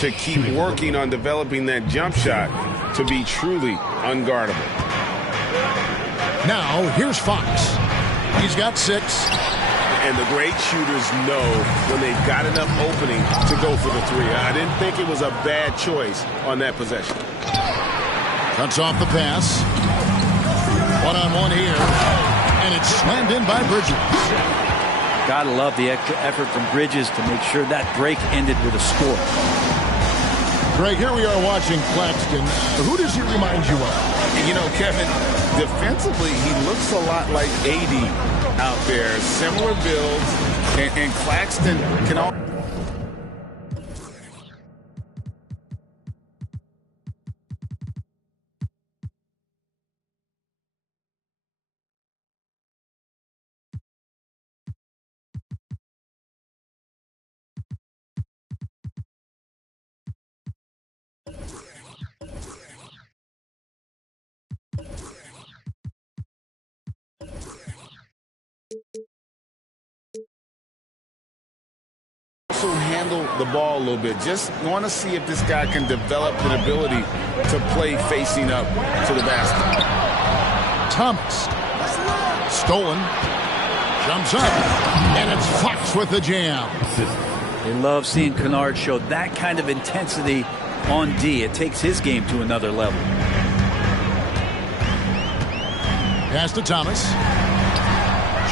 to keep working on developing that jump shot to be truly unguardable. Now, here's Fox. He's got 6. And the great shooters know when they've got enough opening to go for the 3. I didn't think it was a bad choice on that possession. Cuts off the pass. One-on-one here. And it's slammed in by Bridges. Gotta love the extra effort from Bridges to make sure that break ended with a score. Greg, here we are watching Claxton. Who does he remind you of? You know, Kevin, defensively, he looks a lot like AD out there. Similar builds, and Claxton can all. Also handle the ball a little bit. Just want to see if this guy can develop an ability to play facing up to the basket. Thomas. Stolen. Jumps up. And it's Fox with the jam. They love seeing Kennard show that kind of intensity on D. It takes his game to another level. Pass to Thomas.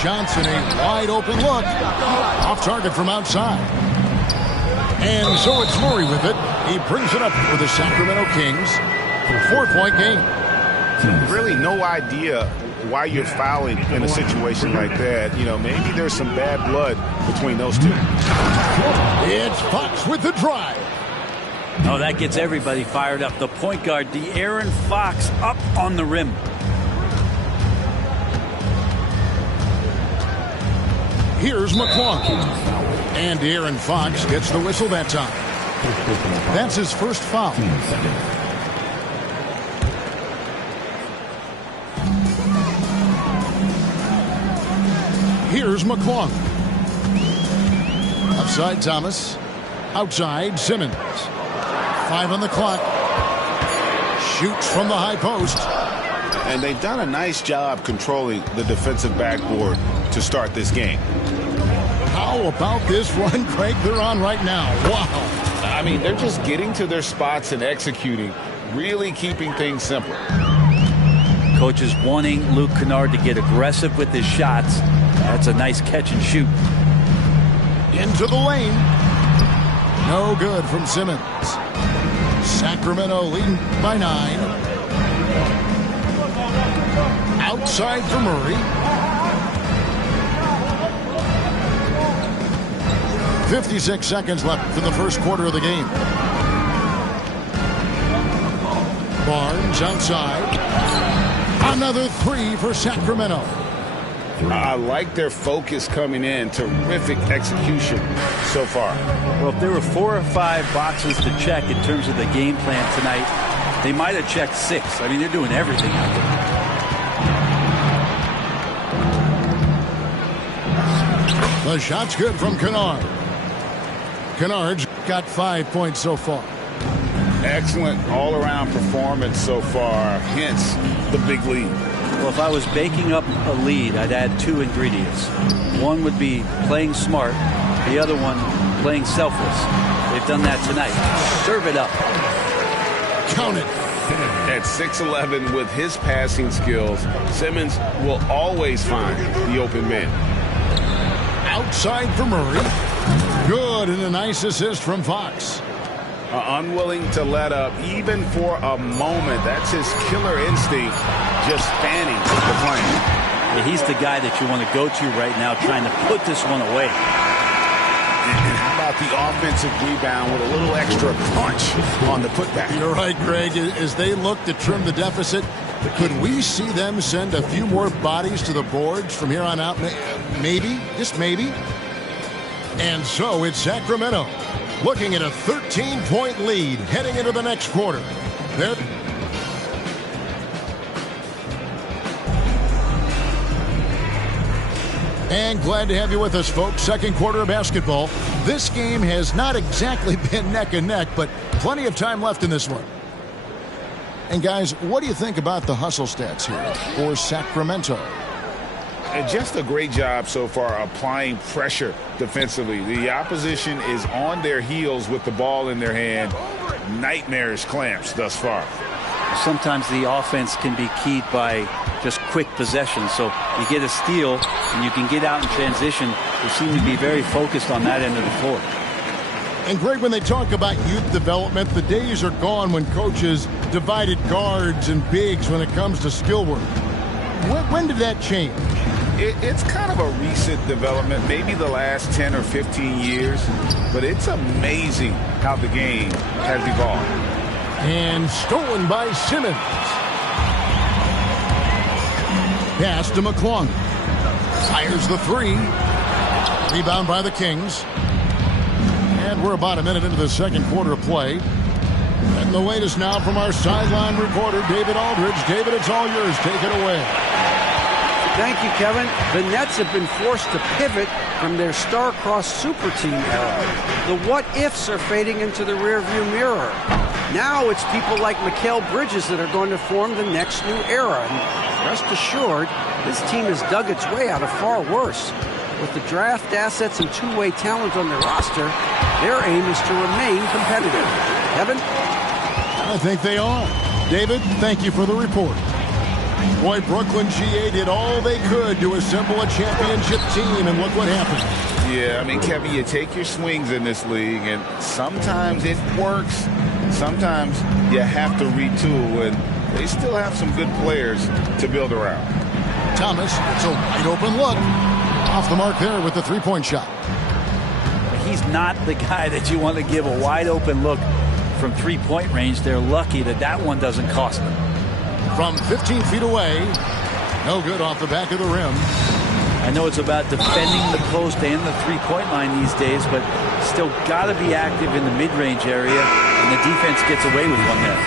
Johnson, a wide open look. Off target from outside. And so it's Murray with it. He brings it up for the Sacramento Kings. 4-point game. Really no idea why you're fouling in a situation like that. You know, maybe there's some bad blood between those two. It's Fox with the drive. Oh, that gets everybody fired up. The point guard, De'Aaron Fox, up on the rim. Here's McClung. And De'Aaron Fox gets the whistle that time. That's his first foul. Here's McClung. Upside Thomas. Outside Simmons. 5 on the clock. Shoots from the high post. And they've done a nice job controlling the defensive backboard to start this game. How about this run, Craig, they're on right now? Wow. I mean, they're just getting to their spots and executing, really keeping things simple. Coach is wanting Luke Kennard to get aggressive with his shots. That's a nice catch and shoot. Into the lane. No good from Simmons. Sacramento leading by 9. Outside for Murray. 56 seconds left in the first quarter of the game. Barnes outside. Another 3 for Sacramento. I like their focus coming in. Terrific execution so far. Well, if there were 4 or 5 boxes to check in terms of the game plan tonight, they might have checked 6. I mean, they're doing everything out there. The shot's good from Kennard. Kennard's got 5 points so far. Excellent all-around performance so far, hence the big lead. Well, if I was baking up a lead, I'd add 2 ingredients. One would be playing smart. The other one, playing selfless. They've done that tonight. Serve it up. Count it. At 6'11", with his passing skills, Simmons will always find the open man. Outside for Murray. Good, and a nice assist from Fox. Unwilling to let up even for a moment. That's his killer instinct, just fanning the flame. Yeah, he's the guy that you want to go to right now, trying to put this one away. And how about the offensive rebound with a little extra punch on the putback? You're right, Greg. As they look to trim the deficit, could we see them send a few more bodies to the boards from here on out? Maybe, just maybe. And so it's Sacramento looking at a 13-point lead heading into the next quarter. And glad to have you with us, folks. Second quarter of basketball. This game has not exactly been neck and neck, but plenty of time left in this one. And guys, what do you think about the hustle stats here for Sacramento? And just a great job so far applying pressure defensively. The opposition is on their heels with the ball in their hand. Nightmarish clamps thus far. Sometimes the offense can be keyed by just quick possession. So you get a steal and you can get out in transition. They seem to be very focused on that end of the floor. And Greg, when they talk about youth development, the days are gone when coaches divided guards and bigs when it comes to skill work. When did that change? It's kind of a recent development, maybe the last 10 or 15 years, but it's amazing how the game has evolved. And stolen by Simmons. Pass to McClung. Fires the three. Rebound by the Kings. And we're about a minute into the second quarter of play. And the latest now from our sideline reporter, David Aldridge. David, it's all yours. Take it away. Thank you, Kevin. The Nets have been forced to pivot from their star-crossed super team era. The what-ifs are fading into the rearview mirror. Now it's people like Mikal Bridges that are going to form the next new era. And rest assured, this team has dug its way out of far worse. With the draft assets and two-way talent on their roster, their aim is to remain competitive. Kevin? I think they are. David, thank you for the report. Boy, Brooklyn GA did all they could to assemble a championship team, and look what happened. Yeah, I mean, Kevin, you take your swings in this league, and sometimes it works. Sometimes you have to retool, and they still have some good players to build around. Thomas, it's a wide open look. Off the mark there with the three-point shot. He's not the guy that you want to give a wide open look from three-point range. They're lucky that that one doesn't cost them. From 15 feet away, no good off the back of the rim. I know it's about defending the post and the three-point line these days, but still got to be active in the mid-range area, and the defense gets away with one there.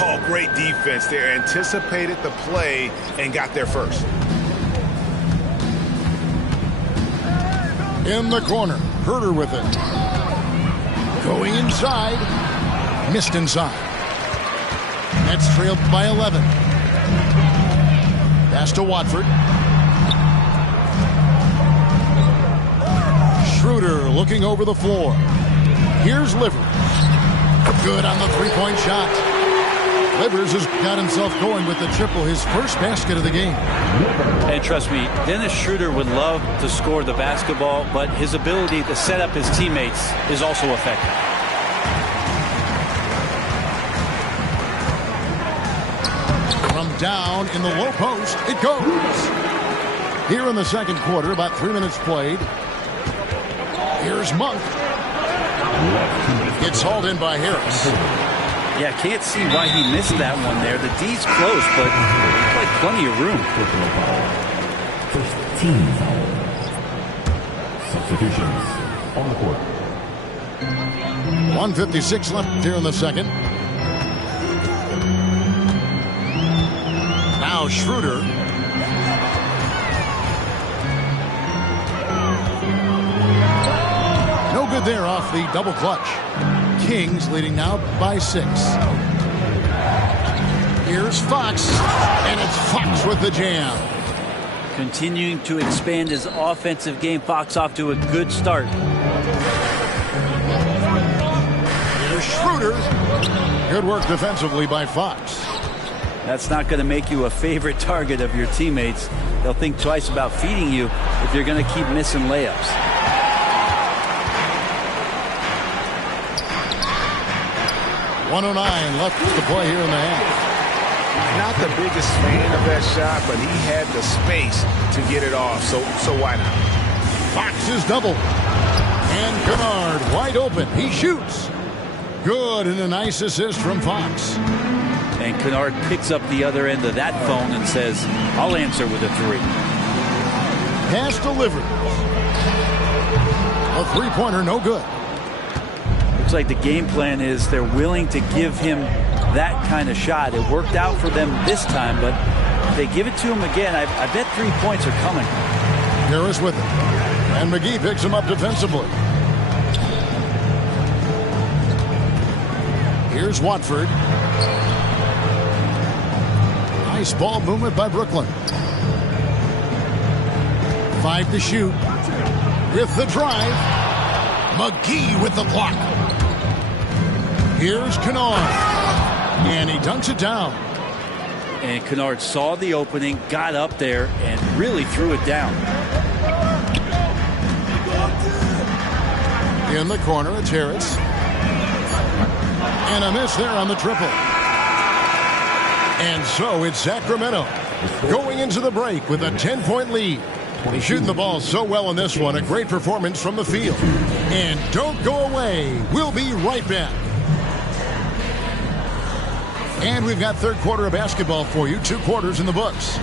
Oh, great defense there. Anticipated the play and got there first. In the corner, Herter with it. Going inside, missed inside. Nets trailed by 11. Pass to Watford. Schroeder looking over the floor. Here's Livers. Good on the three-point shot. Livers has got himself going with the triple, his first basket of the game. And trust me, Dennis Schroeder would love to score the basketball, but his ability to set up his teammates is also effective. Down in the low post, it goes. Here in the second quarter, about 3 minutes played. Here's Monk. It's hauled in by Harris. Yeah, can't see why he missed that one there. The D's close, but like plenty of room. First team foul. Substitutions on the court. 1:56 left here in the second. Now Schroeder. No good there off the double clutch. Kings leading now by 6. Here's Fox, and it's Fox with the jam. Continuing to expand his offensive game. Fox off to a good start. Here's Schroeder. Good work defensively by Fox. That's not going to make you a favorite target of your teammates. They'll think twice about feeding you if you're going to keep missing layups. .109 left to play here in the half. Not the biggest fan of that shot, but he had the space to get it off, so why not? Fox is double. And Kennard wide open. He shoots. Good, and a nice assist from Fox. And Kennard picks up the other end of that phone and says, I'll answer with a 3. Pass delivered. A three-pointer, no good. Looks like the game plan is they're willing to give him that kind of shot. It worked out for them this time, but if they give it to him again, I bet 3 points are coming. Harris with it. And McGee picks him up defensively. Here's Watford. Nice ball movement by Brooklyn. 5 to shoot. With the drive. McGee with the block. Here's Kennard. And he dunks it down. And Kennard saw the opening, got up there, and really threw it down. In the corner, it's Harris. And a miss there on the triple. And so it's Sacramento going into the break with a 10-point lead. He's shooting the ball so well in this one. A great performance from the field. And don't go away. We'll be right back. And we've got third quarter of basketball for you. 2 quarters in the books.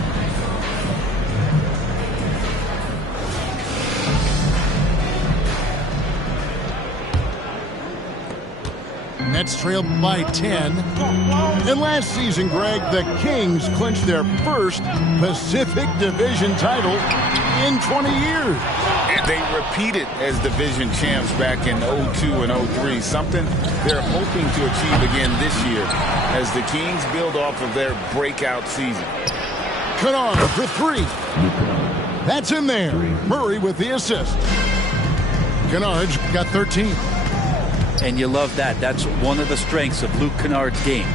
Nets trailed by 10. And last season, Greg, the Kings clinched their first Pacific Division title in 20 years. And they repeated as division champs back in 02 and 03, something they're hoping to achieve again this year as the Kings build off of their breakout season. Kennard for 3. That's in there. Murray with the assist. Kennard's got 13. And you love that. That's one of the strengths of Luke Kennard's game.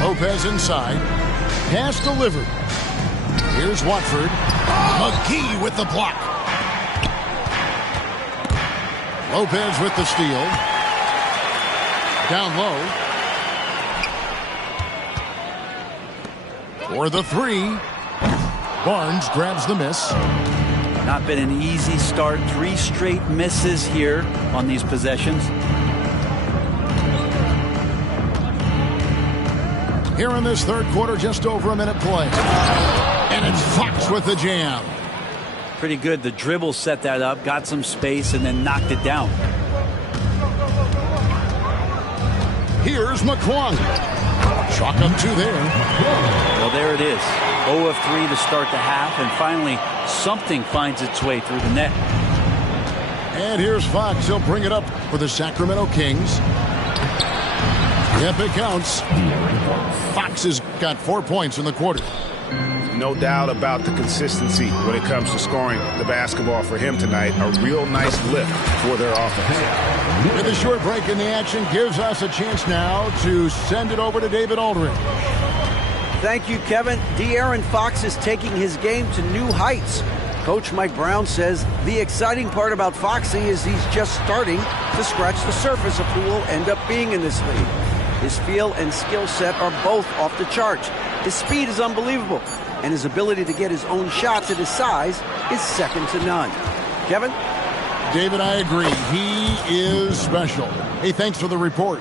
Lopez inside. Pass delivered. Here's Watford. McGee with the block. Lopez with the steal. Down low. For the 3. Barnes grabs the miss. Not been an easy start. 3 straight misses here on these possessions. Here in this third quarter, just over a minute play. And it's Fox with the jam. Pretty good. The dribble set that up, got some space, and then knocked it down. Here's McClung. Chalk up 2 there. Well, there it is. 0 of 3 to start the half, and finally something finds its way through the net. And here's Fox. He'll bring it up for the Sacramento Kings. Yep, it counts. Fox has got 4 points in the quarter. No doubt about the consistency when it comes to scoring the basketball for him tonight. A real nice lift for their offense. With a short break in the action, gives us a chance now to send it over to David Aldridge. Thank you, Kevin. De'Aaron Fox is taking his game to new heights. Coach Mike Brown says the exciting part about Foxy is he's just starting to scratch the surface of who will end up being in this league. His feel and skill set are both off the charts. His speed is unbelievable, and his ability to get his own shots at his size is second to none. Kevin? David, I agree. He is special. Hey, thanks for the report.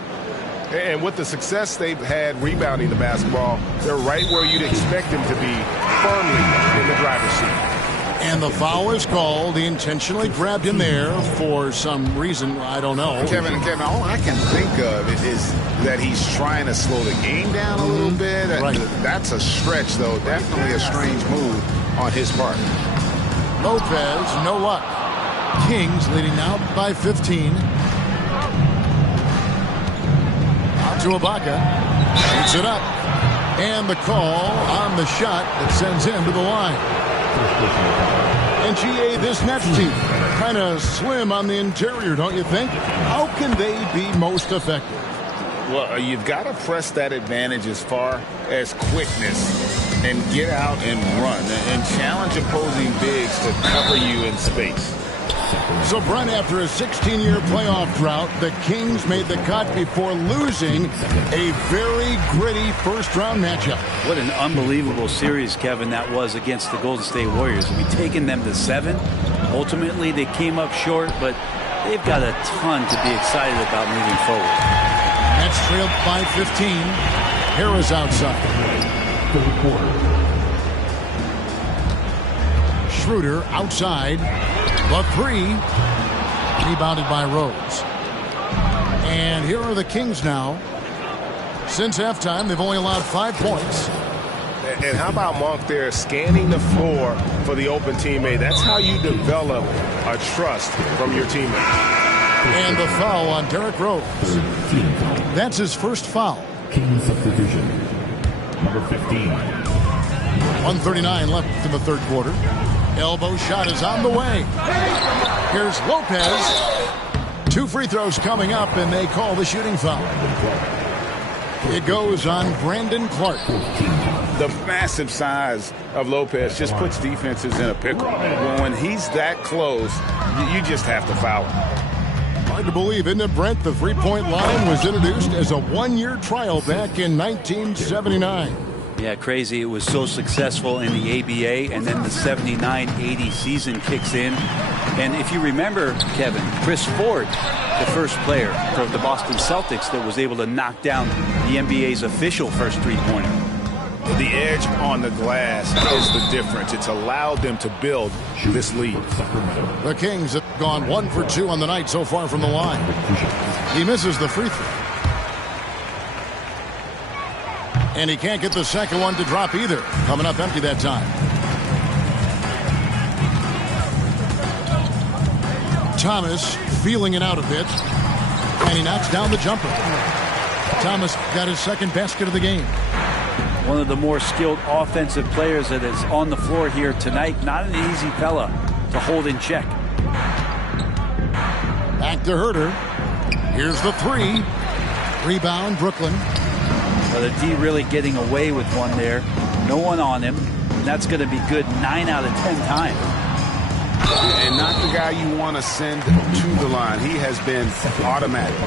And with the success they've had rebounding the basketball, they're right where you'd expect them to be, firmly in the driver's seat. And the foul is called. He intentionally grabbed him there for some reason. I don't know. Kevin, all I can think of is that he's trying to slow the game down a little bit. Right. That's a stretch, though. Definitely a strange move on his part. Lopez, no luck. Kings leading now by 15. Out to Ibaka. Shoots it up. And the call on the shot that sends him to the line. And GA, this Nets team, kind of slim on the interior, don't you think? How can they be most effective? Well, you've got to press that advantage as far as quickness and get out and run and challenge opposing bigs to cover you in space. So, Brent, after a 16-year playoff drought, the Kings made the cut before losing a very gritty first-round matchup. What an unbelievable series, Kevin, that was against the Golden State Warriors. We've taken them to 7. Ultimately, they came up short, but they've got a ton to be excited about moving forward. Nets trailed by 15. Harris outside. Third quarter. Schroeder outside. The 3, rebounded by Rose. And here are the Kings now. Since halftime, they've only allowed 5 points. And how about Monk there scanning the floor for the open teammate? That's how you develop a trust from your teammate. And the foul on Derrick Rose. That's his first foul. Kings of Division. Number 15. 1:39 left in the third quarter. Elbow shot is on the way. Here's Lopez. 2 free throws coming up, and they call the shooting foul. It goes on Brandon Clark. The massive size of Lopez just puts defenses in a pickle. When he's that close, you just have to foul him. Hard to believe, isn't it, Brent? The three-point line was introduced as a one-year trial back in 1979. Yeah, crazy. It was so successful in the ABA, and then the 79-80 season kicks in. And if you remember, Kevin, Chris Ford, the first player from the Boston Celtics that was able to knock down the NBA's official first three-pointer. The edge on the glass is the difference. It's allowed them to build this lead. The Kings have gone 1 for 2 on the night so far from the line. He misses the free throw. And he can't get the second one to drop either. Coming up empty that time. Thomas feeling it out a bit. And he knocks down the jumper. Thomas got his second basket of the game. One of the more skilled offensive players that is on the floor here tonight. Not an easy fella to hold in check. Back to Herter. Here's the 3. Rebound, Brooklyn. Well, the D really getting away with one there. No one on him. And that's going to be good 9 out of 10 times. And not the guy you want to send to the line. He has been automatic.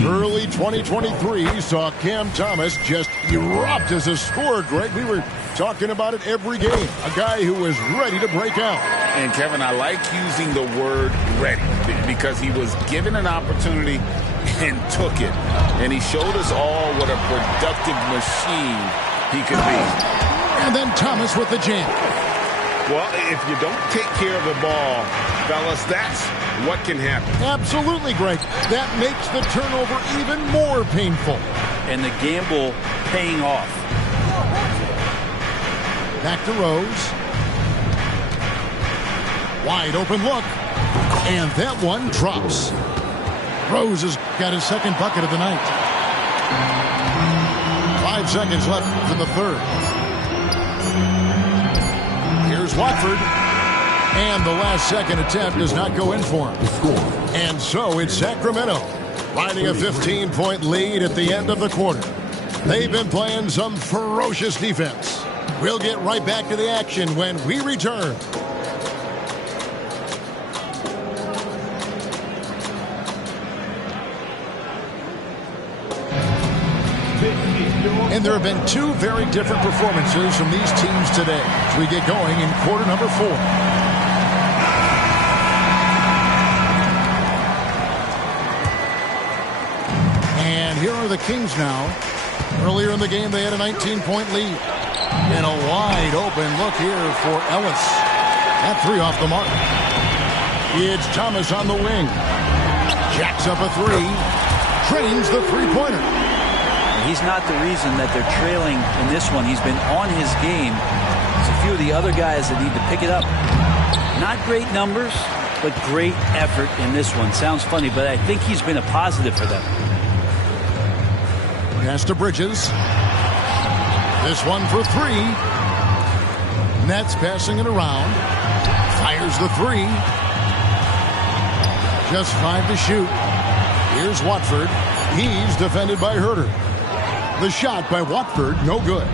Early 2023 saw Cam Thomas just erupt as a scorer, Greg. We were talking about it every game. A guy who was ready to break out. And, Kevin, I like using the word ready because he was given an opportunity and took it. And he showed us all what a productive machine he could be. And then Thomas with the jam. Well, if you don't take care of the ball, fellas, that's what can happen. Absolutely, Greg. That makes the turnover even more painful. And the gamble paying off. Back to Rose. Wide open look. And that one drops. Rose has got his second bucket of the night. 5 seconds left in the third. Here's Watford. And the last second attempt does not go in for him. And so it's Sacramento riding a 15-point lead at the end of the quarter. They've been playing some ferocious defense. We'll get right back to the action when we return. And there have been 2 very different performances from these teams today as we get going in quarter number 4. And here are the Kings now. Earlier in the game, they had a 19-point lead. And a wide open look here for Ellis. That 3 off the mark. It's Thomas on the wing. Jacks up a 3. Trains the three-pointer. He's not the reason that they're trailing in this one. He's been on his game. There's a few of the other guys that need to pick it up. Not great numbers, but great effort in this one. Sounds funny, but I think he's been a positive for them. Pass to Bridges. This one for 3. Nets passing it around. Fires the 3. Just 5 to shoot. Here's Watford. He's defended by Herter. The shot by Watford, no good.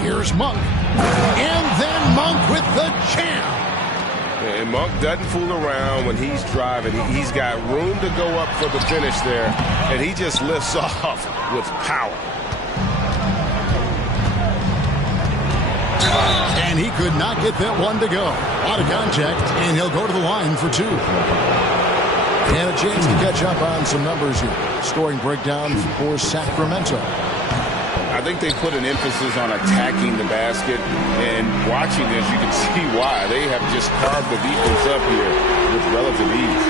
Here's Monk. And then Monk with the jam. And Monk doesn't fool around when he's driving. He's got room to go up for the finish there. And he just lifts off with power. And he could not get that one to go. A lot of contact, and he'll go to the line for 2. And a chance to catch up on some numbers here. Scoring breakdown for Sacramento. I think they put an emphasis on attacking the basket, and watching this, you can see why. They have just carved the defense up here with relative ease.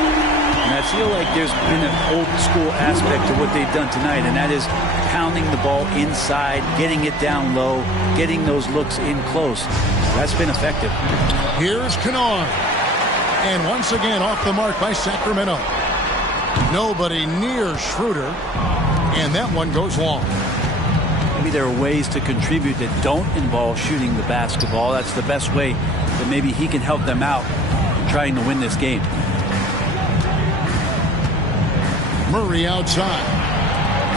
And I feel like there's been an old school aspect to what they've done tonight, and that is pounding the ball inside, getting it down low, getting those looks in close. That's been effective. Here's Kennard. And once again off the mark by Sacramento. Nobody near Schroeder. And that one goes long. Maybe there are ways to contribute that don't involve shooting the basketball. That's the best way that maybe he can help them out trying to win this game. Murray outside.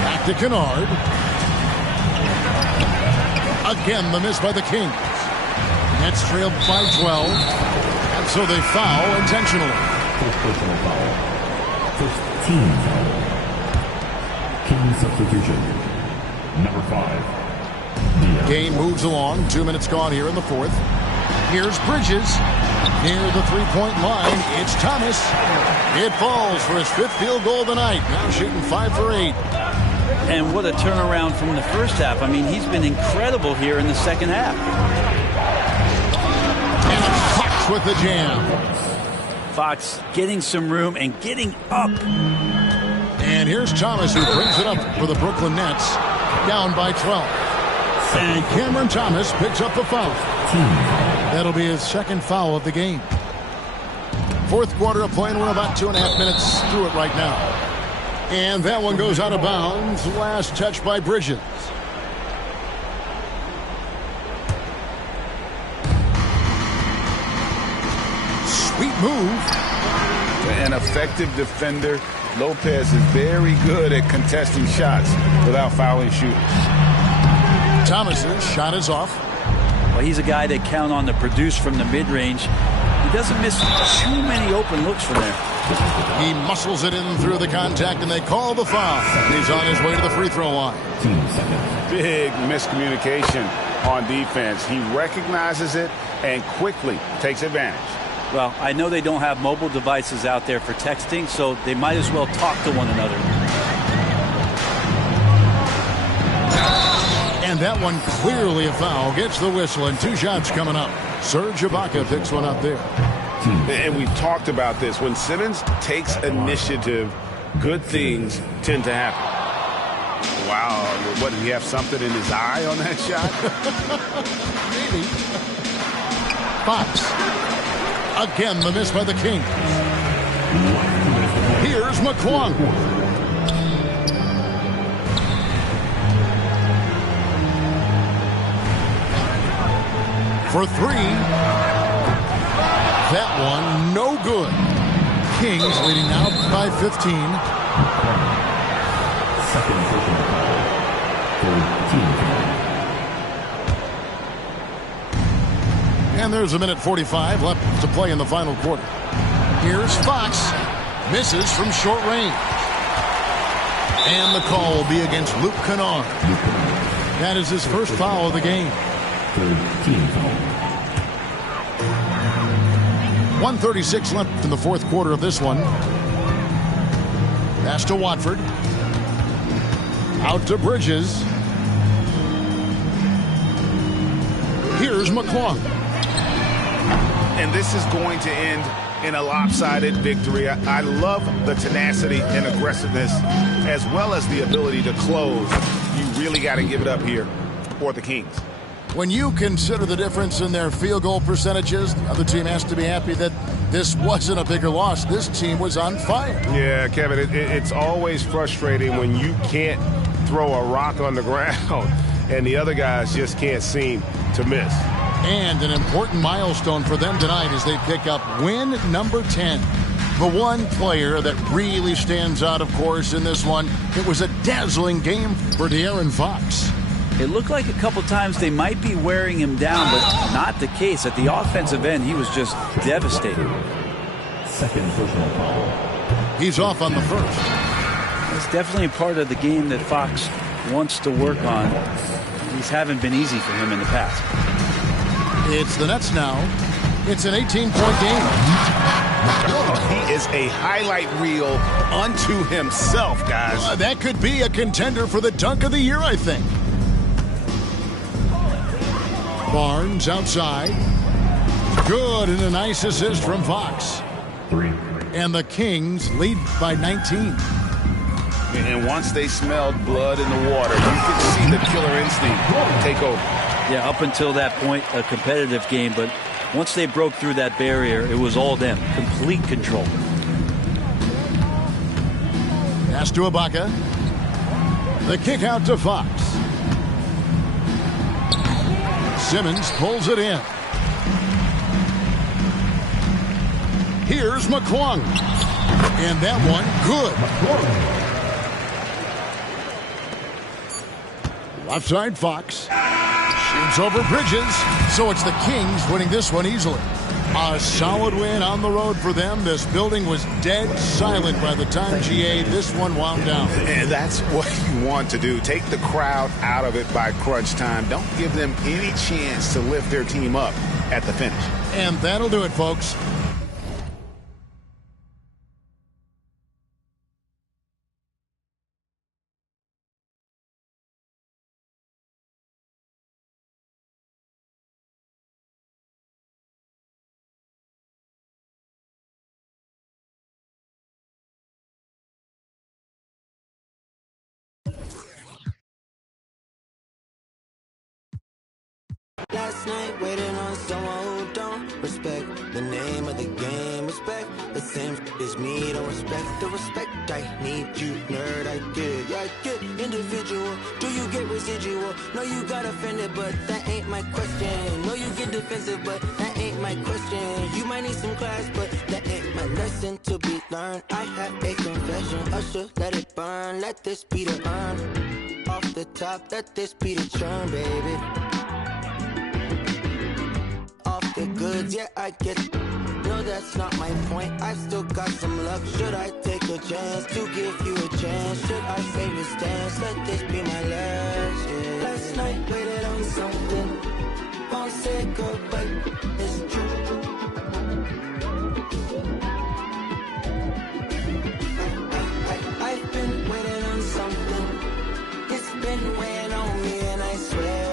Back to Kennard. Again, the miss by the Kings. Nets trailed by 12. And so they foul intentionally. First personal foul. First team foul. King substitution. Number 5. Game moves along. 2 minutes gone here in the fourth. Here's Bridges. Near the three-point line, it's Thomas. It falls for his 5th field goal of the night. Now shooting 5 for 8. And what a turnaround from the first half. I mean, he's been incredible here in the second half. And Fox with the jam. Fox getting some room and getting up. And here's Thomas, who brings it up for the Brooklyn Nets. Down by 12. And Cameron Thomas picks up the foul. That'll be his 2nd foul of the game. Fourth quarter of play, and we're about 2.5 minutes through it right now. And that one goes out of bounds. Last touch by Bridges. Sweet move. An effective defender. Lopez is very good at contesting shots without fouling shooters. Thomas's shot is off. Well, he's a guy they count on to produce from the mid-range. He doesn't miss too many open looks from there. He muscles it in through the contact, and they call the foul. He's on his way to the free throw line. Big miscommunication on defense. He recognizes it and quickly takes advantage. Well, I know they don't have mobile devices out there for texting, so they might as well talk to one another. And that one clearly a foul. Gets the whistle, and 2 shots coming up. Serge Ibaka picks one up there. And we've talked about this. When Simmons takes initiative, good things tend to happen. Wow. What, did he have something in his eye on that shot? Maybe. Fox. Again, the miss by the Kings. Here's McClung. For 3. That one, no good. Kings leading now by 15. Second personal foul. Third team foul. And there's 1:45 left to play in the final quarter. Here's Fox. Misses from short range. And the call will be against Luke Kennard. That is his first foul of the game. Third team foul. 1:36 left in the fourth quarter of this one. Pass to Watford. Out to Bridges. Here's McClung. And this is going to end in a lopsided victory. I love the tenacity and aggressiveness as well as the ability to close. You really got to give it up here for the Kings. When you consider the difference in their field goal percentages, the other team has to be happy that this wasn't a bigger loss. This team was on fire. Yeah, Kevin, it's always frustrating when you can't throw a rock on the ground and the other guys just can't seem to miss. And an important milestone for them tonight as they pick up win number 10. The one player that really stands out, of course, in this one, it was a dazzling game for De'Aaron Fox. It looked like a couple times they might be wearing him down, but not the case. At the offensive end, he was just devastating. Second personal foul. He's off on the first. It's definitely a part of the game that Fox wants to work on. These haven't been easy for him in the past. It's the Nets now. It's an 18-point game. He is a highlight reel unto himself, guys. That could be a contender for the dunk of the year, I think. Barnes outside. Good, and a nice assist from Fox. 3. And the Kings lead by 19. And once they smelled blood in the water, you could see the killer instinct take over. Yeah, up until that point, a competitive game, but once they broke through that barrier, it was all them. Complete control. Pass to Ibaka. The kick out to Fox. Simmons pulls it in. Here's McClung. And that one, good. Left side, Fox. Shoots over Bridges. So it's the Kings winning this one easily. A solid win on the road for them. This building was dead silent by the time GA this one wound down. And that's what you want to do. Take the crowd out of it by crunch time. Don't give them any chance to lift their team up at the finish. And that'll do it, folks. Last night, waiting on someone who don't respect the name of the game. Respect the same as me, don't respect the respect I need. You nerd, I get, yeah, I get individual. Do you get residual? No, you got offended, but that ain't my question. No, you get defensive, but that ain't my question. You might need some class, but that ain't my lesson to be learned. I have a confession, Usher, let it burn. Let this be the urn. Off the top, let this be the churn, baby. The goods, yeah, I get. No, that's not my point. I've still got some luck. Should I take a chance to give you a chance? Should I save the stance? Let this be my last. Yeah. Last night, waited on something. Won't say goodbye. It's true. I've been waiting on something. It's been weighing on me, and I swear.